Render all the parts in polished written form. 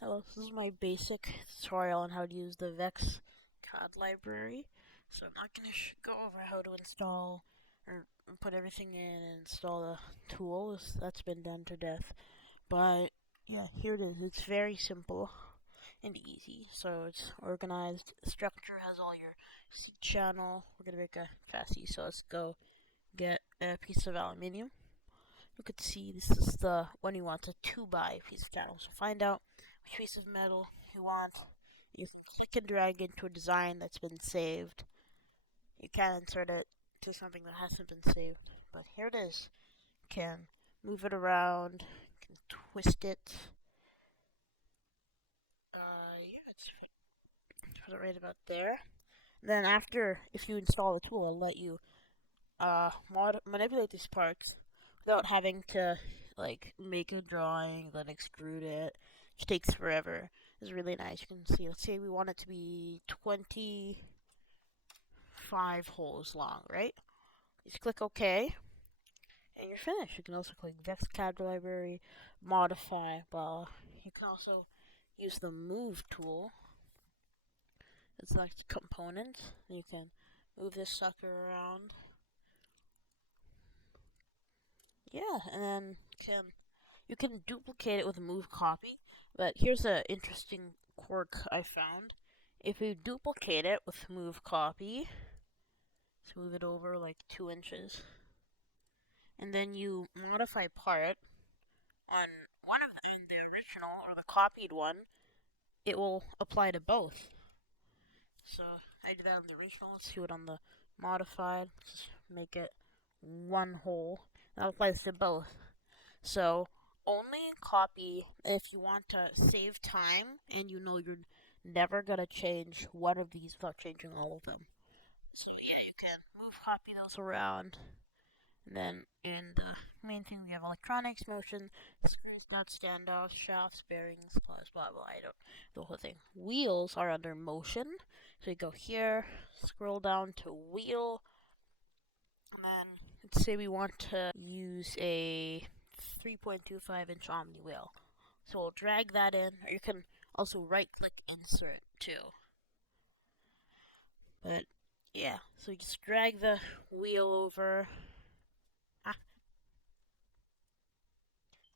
Hello, this is my basic tutorial on how to use the VEX CAD library. So I'm not going to go over how to install or put everything in and install the tools. That's been done to death. But yeah, here it is. It's very simple and easy. So it's organized. The structure has all your seat channel. We're going to make a fascie. So let's go get a piece of aluminium. You could see this is the one you want, a 2x piece of channel. So find out which piece of metal you want. You click and drag into a design that's been saved. You can insert it to something that hasn't been saved, but here it is. You can move it around, you can twist it. Yeah, it's put it right about there. And then after, if you install the tool, it'll let you manipulate these parts without having to make a drawing, then extrude it, which takes forever. It's really nice. You can see. Let's say we want it to be 25 holes long, right? Just click OK, and you're finished. You can also click VEX CAD library, modify. Well, you can also use the move tool. It's like component. You can move this sucker around. Yeah, and then you can duplicate it with move copy, but here's an interesting quirk I found. If you duplicate it with move copy, let's move it over like 2 inches, and then you modify part on one of them, the original or the copied one, it will apply to both. So I did that on the original. Let's do it on the modified. Let's make it one hole. That applies to both. So only copy if you want to save time and you know you're never gonna change one of these without changing all of them. So yeah, you can move copy those around. And then in the main thing we have electronics, motion, screws, nuts, standoffs, shafts, bearings, claws, blah blah. I don't the whole thing. Wheels are under motion. So you go here, scroll down to wheel, and then let's say we want to use a 3.25-inch Omni wheel. So we'll drag that in, or you can also right-click insert too. But yeah, so you just drag the wheel over.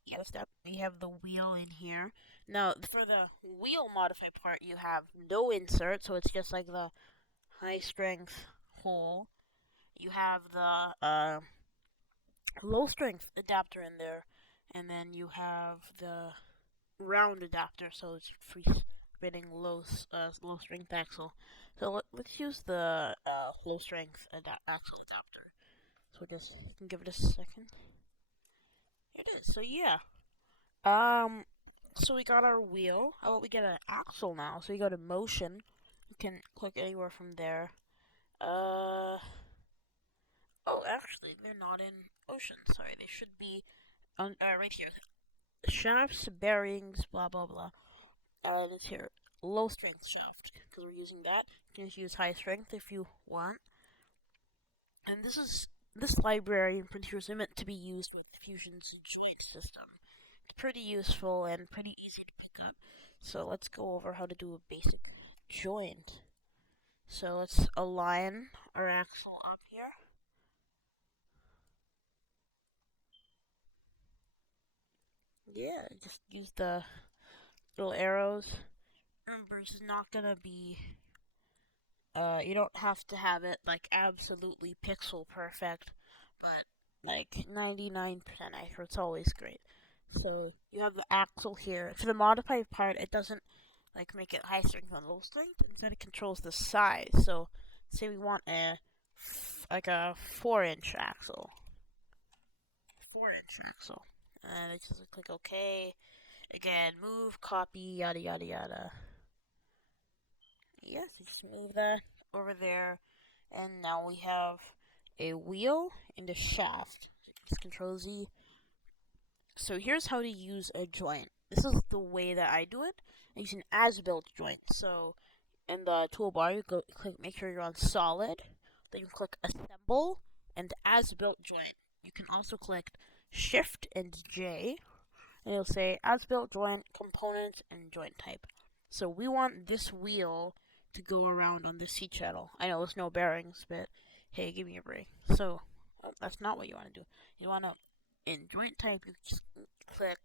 Yeah, step. We have the wheel in here. Now for the wheel modify part, you have no insert, so it's just like the high-strength hole. You have the low strength adapter in there, and then you have the round adapter, so it's free spinning low strength axle. So let's use the low strength axle adapter. So just give it a second. Here it is. So yeah. So we got our wheel. How about we get an axle now? So you go to motion. You can click anywhere from there. Oh, actually, they're not in motion. Sorry, they should be on right here. Shafts, bearings, blah blah blah. It's here. Low strength shaft, because we're using that. You can just use high strength if you want. And this library, I'm pretty sure, is meant to be used with Fusion's joint system. It's pretty useful and pretty easy to pick up. So let's go over how to do a basic joint. So let's align our axle up here. Yeah, just use the little arrows. Remember, it's not gonna be. You don't have to have it like absolutely pixel perfect, but like 99% accurate. It's always great. So you have the axle here. For the modified part, it doesn't like make it high strength and low strength. Instead, it controls the size. So say we want a 4-inch axle, 4-inch axle, and I just click OK. Again, move, copy, yada yada yada. Yes, just move that over there, and now we have a wheel and a shaft. Just Control Z. So here's how to use a joint. This is the way that I do it. I use an as-built joint. So in the toolbar, you go click, make sure you're on solid. Then you click assemble and as-built joint. You can also click Shift and J, and it'll say as built joint, components, and joint type. So we want this wheel to go around on this C channel. I know there's no bearings, but hey, give me a break. So that's not what you want to do. You want to, in joint type, you just click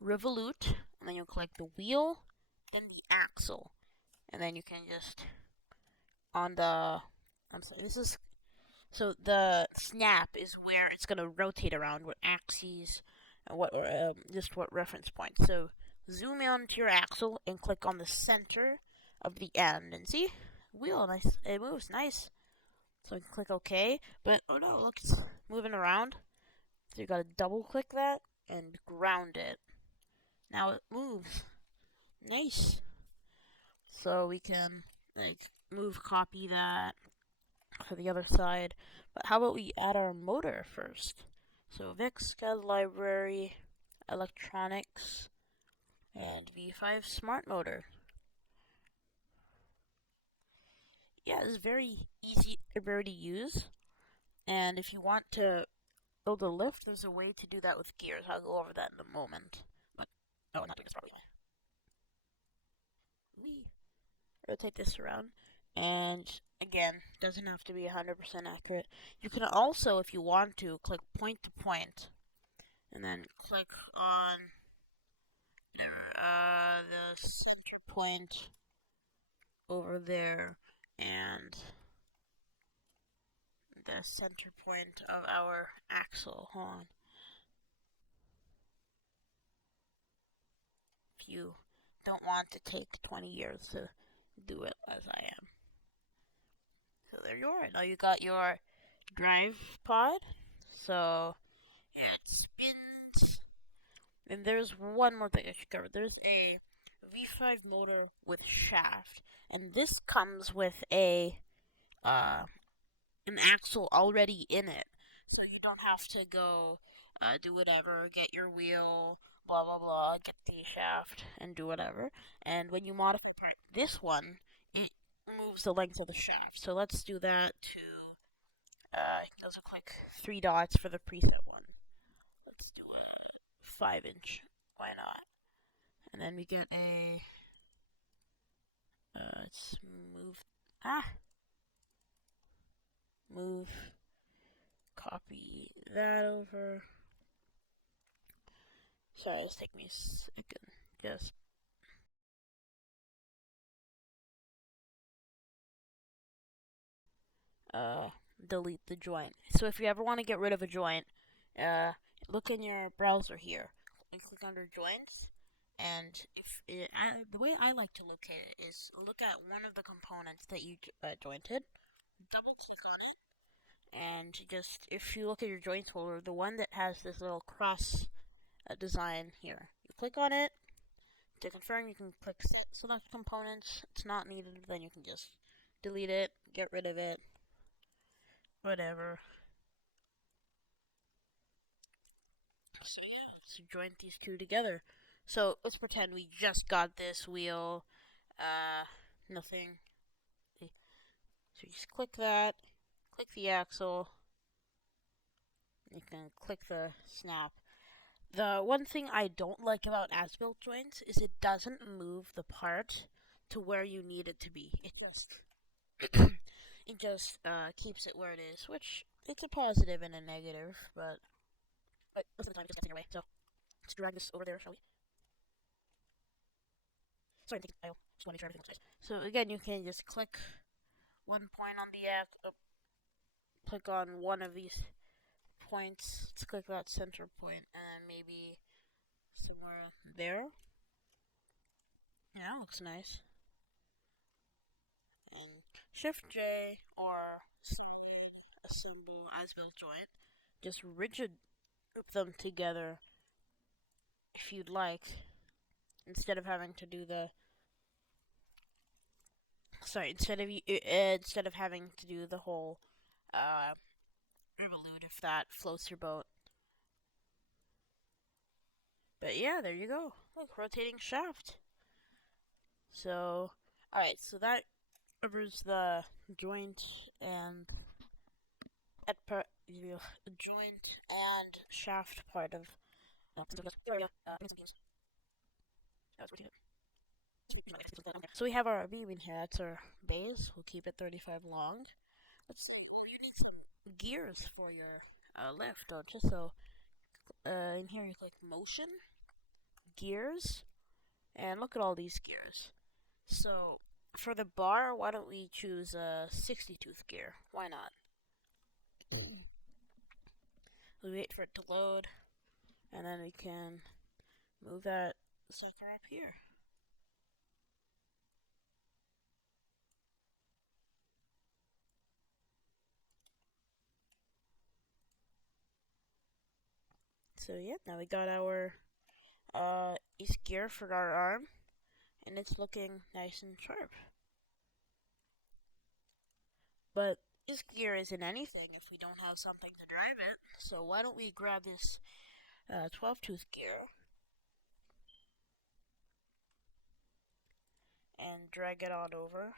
revolute, and then you'll click the wheel, then the axle, and then you can just on the. I'm sorry. This is so the snap is where it's gonna rotate around, what axes, and what just what reference point. So zoom in to your axle and click on the center of the end, and see, wheel nice. It moves nice. So you can click OK, but oh no, look, it's moving around. So you gotta double click that and ground it. Now it moves. Nice. So we can like move copy that for the other side. But how about we add our motor first? So VEX CAD library, electronics, and V5 smart motor. Yeah, it's very easy to use. And if you want to build a lift, there's a way to do that with gears. I'll go over that in a moment. But no, I'm not doing this properly. We rotate this around, and again, doesn't have to be 100% accurate. You can also, if you want to, click point to point, and then click on the center point over there, and the center point of our axle. Hold on. If you don't want to take 20 years to do it as I am. So there you are. Now you got your drive pod. So yeah, it spins. And there's one more thing I should cover. There's a V5 motor with shaft, and this comes with a an axle already in it, so you don't have to go do whatever, get your wheel, blah blah blah, get the shaft, and do whatever. And when you modify this one, it moves the length of the shaft. So let's do that to those are like 3 dots for the preset one. Let's do a 5-inch. Why not? And then we get a let's move copy that over. Sorry, it's taking me a second. Just delete the joint. So if you ever want to get rid of a joint, look in your browser here and click under joints. And the way I like to locate it is look at one of the components that you jointed, double click on it, and just if you look at your joints folder, the one that has this little cross design here, you click on it. To confirm, you can click select components. It's not needed, then you can just delete it, get rid of it, whatever. So yeah, let's join these two together. So let's pretend we just got this wheel. Nothing. So you just click that, click the axle. You can click the snap. The one thing I don't like about as-built joints is it doesn't move the part to where you need it to be. It just keeps it where it is, which it's a positive and a negative, but most of the time it just gets in your way. So let's drag this over there, shall we? Sorry, I'm taking a file. Just want to make sure everything looks nice. So again, you can just click one point on the click on one of these points. Let's click that center point, and maybe somewhere there. Yeah, looks nice. And Shift J or slide assemble as built joint. Just rigid group them together if you'd like, instead of having to do the instead of having to do the whole revolute if that floats your boat. But yeah, there you go. Look, rotating shaft. So, alright, so that covers the joint and joint and shaft part of So we have our beaming here. That's our base. We'll keep it 35 long. Let's gears for your lift, don't you? So in here you click motion, gears, and look at all these gears. So for the bar, why don't we choose a 60 tooth gear? Why not? We wait for it to load, and then we can move that sucker up here. So yeah, now we got our east gear for our arm, and it's looking nice and sharp. But this gear isn't anything if we don't have something to drive it. So why don't we grab this 12 tooth gear and drag it on over.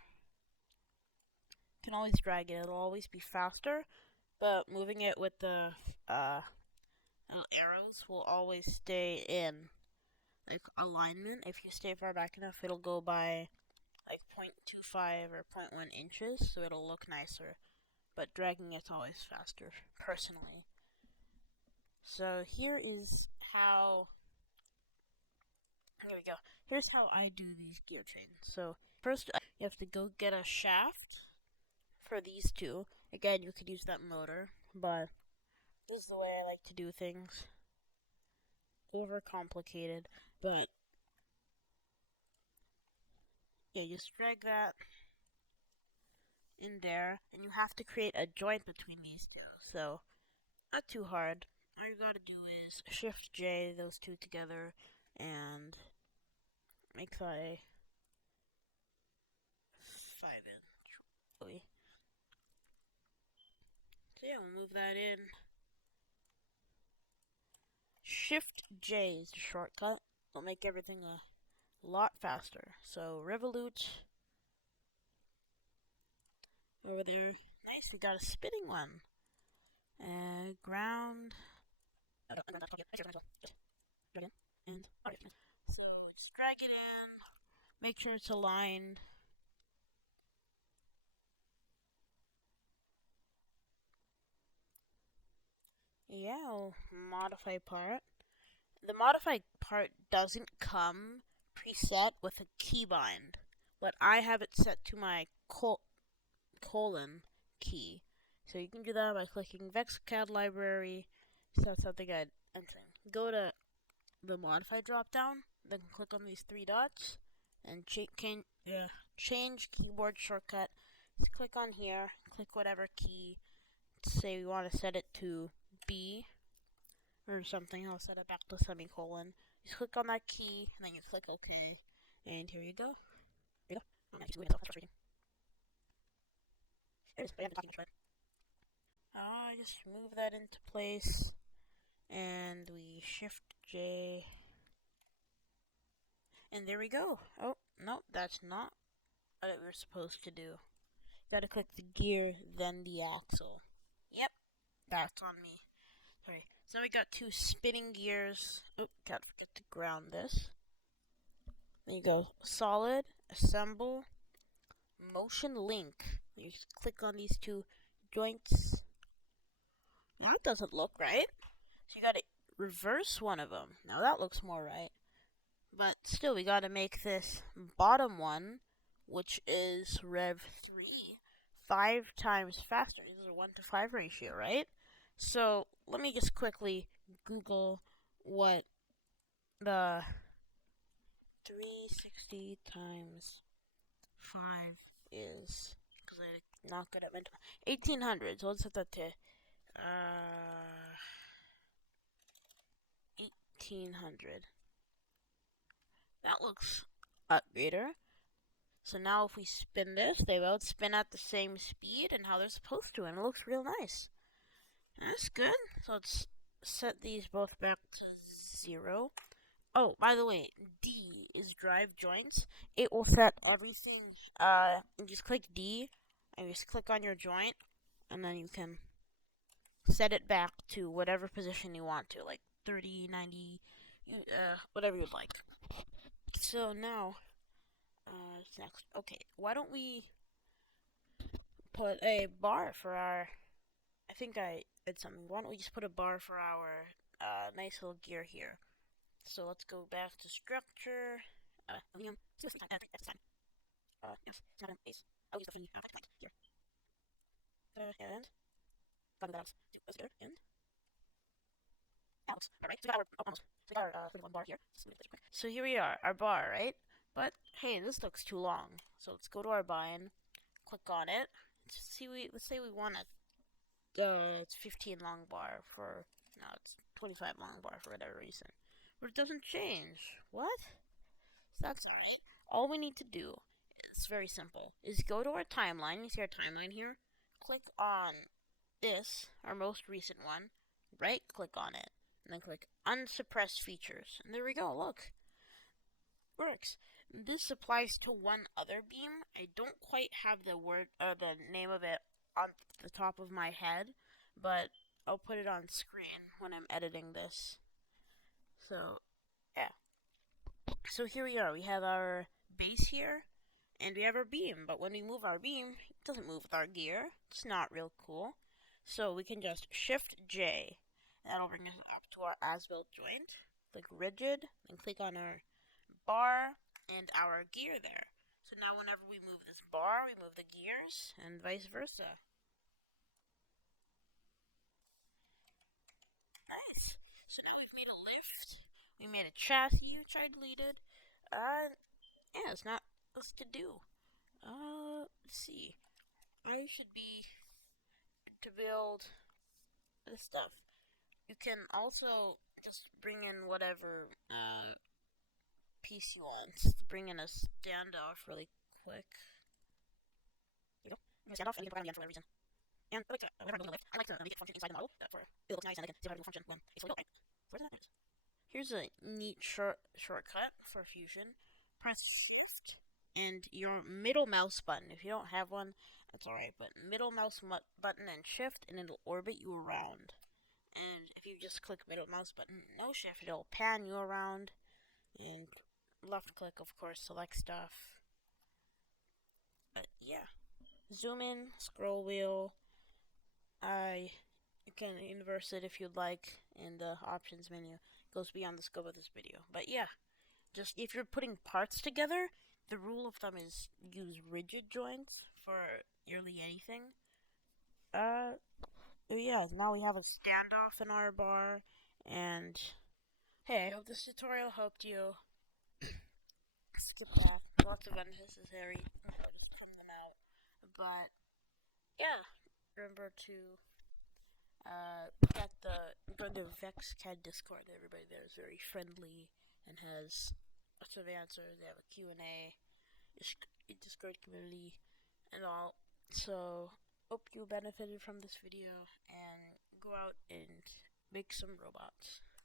You can always drag it, it'll always be faster, but moving it with the arrows will always stay in like alignment. If you stay far back enough, it'll go by like 0.25 or 0.1 inches, so it'll look nicer. But dragging it's always faster, personally. So here is how. Here we go. Here's how I do these gear chains. So first, you have to go get a shaft for these two. Again, you could use that motor, but this is the way I like to do things. Overcomplicated, but yeah, just drag that in there, and you have to create a joint between these two. So not too hard. All you gotta do is Shift J those two together and make that a 5-inch. So yeah, we'll move that in. Shift J is the shortcut. It'll make everything a lot faster. So Revolute over there. Nice, we got a spinning one. Ground. And so just drag it in. Make sure it's aligned. Yeah, I'll modify part. The modify part doesn't come preset with a keybind, but I have it set to my colon key. So you can do that by clicking VEX CAD library. So that's something I'd enter. Go to the modify drop down, then click on these three dots, and change keyboard shortcut. Just click on here, click whatever key. Say we want to set it to B or something. I'll set it back to semicolon. Just click on that key, and then you click OK. And here you go. Here you go. Just move that into place, and we Shift J, and there we go. Oh, no, that's not what we were supposed to do. Gotta click the gear, then the axle. Yep, that's on me. Sorry. So we got two spinning gears. Oop, can't forget to ground this. There you go. Solid, assemble, motion link. You just click on these two joints. Now that doesn't look right. So you gotta reverse one of them. Now that looks more right. But still, we gotta make this bottom one, which is Rev 3, 5 times faster. This is a 1 to 5 ratio, right? So let me just quickly Google what the 360 times 5 is, because I'm not good at mental. 1800. So let's set that to 1800. That looks greater. So now if we spin this, they both spin at the same speed and how they're supposed to, and it looks real nice. That's good. So let's set these both back to 0. Oh, by the way, D is drive joints. It will set everything. You just click D, and just click on your joint, and then you can set it back to whatever position you want to, like 30, 90, whatever you'd like. So now, next. Okay, why don't we put a bar for our... I think I did something. Why don't we just put a bar for our nice little gear here? So let's go back to structure. Aluminum. Yes, it's not an ace. I'll use the free plank here. And find that out. Do this here and Alex. Alright, so we got our almost. So we got our 31 bar here. So here we are, our bar, right? But hey, this looks too long. So let's go to our bind, click on it. Let's say we want a it's 15 long bar for no, it's 25 long bar for whatever reason. But it doesn't change. What? So that's alright. All we need to do is very simple. Is go to our timeline. You see our timeline here? Click on this, our most recent one. Right click on it. And then click unsuppressed features. And there we go, look. Works. This applies to one other beam. I don't quite have the name of it on the top of my head, but I'll put it on screen when I'm editing this. So, yeah. So here we are. We have our base here, and we have our beam. But when we move our beam, it doesn't move with our gear. It's not real cool. So we can just Shift J. That'll bring us up to our as-built joint. Click rigid, and click on our bar and our gear there. So now whenever we move this bar, we move the gears, and vice versa. Nice. So now we've made a lift, we made a chassis, which I deleted. Yeah, it's not else to do. Let's see. I should be to build this stuff. You can also just bring in whatever piece you want. Just bring in a standoff really quick. Here you go. I'm gonna stand off and you can program the end for whatever reason. And I like to, whenever I'm building a lift, I like to make it function inside the model. That for it looks nice and I can see how it will function when it's fully built, right? Where's that? Here's a neat shortcut for Fusion. Press Shift and your middle mouse button. If you don't have one, that's alright, but middle mouse button and Shift, and it'll orbit you around. And if you just click middle mouse button, no shift, it'll pan you around. And left click, of course, select stuff. But yeah, zoom in, scroll wheel. You can inverse it if you'd like in the options menu. It goes beyond the scope of this video. But yeah, just if you're putting parts together, the rule of thumb is use rigid joints for nearly anything. Yeah, now we have a standoff in our bar, and hey, I hope this tutorial helped you. Skip that. Lots of unnecessary parts from them out. But yeah, remember to go to the VEX CAD Discord. Everybody there is very friendly and has lots of answers. They have a Q&A, Discord community, and all. So hope you benefited from this video and go out and make some robots.